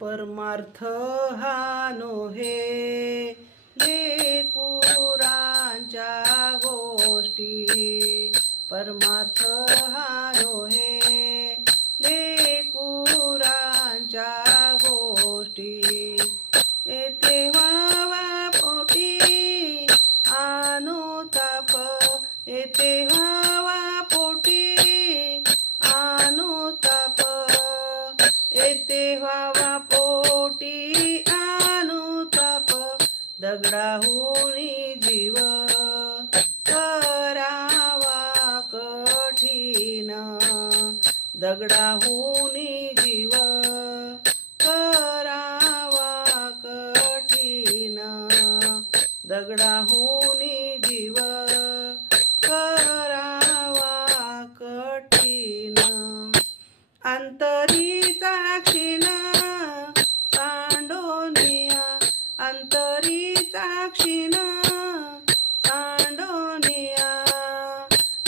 परमार्थ हा नोहे लेकुरांच्या गोष्टी. परमार्थ हा नोहे लेकुरांच्या गोष्टी. येथे व्हावा पोटी अनुताप येथे व्हावा येथे व्हावा पोटी अनुताप दगडाहून जीव करावा कठीण. दगडाहुनी जीव करावा कठीण. दगडाहून जीव करावा कठीण. अंतरी क्षीण साक्षीन सांडोनिया.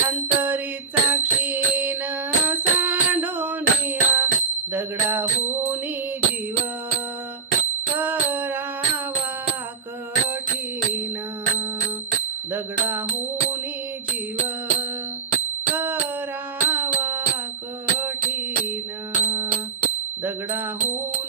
अंतरी साक्षीन सांडोनिया. दगडाहुनी जीव करावा कठीण. दगडाहून जीव करावा कठीण. दगडाहून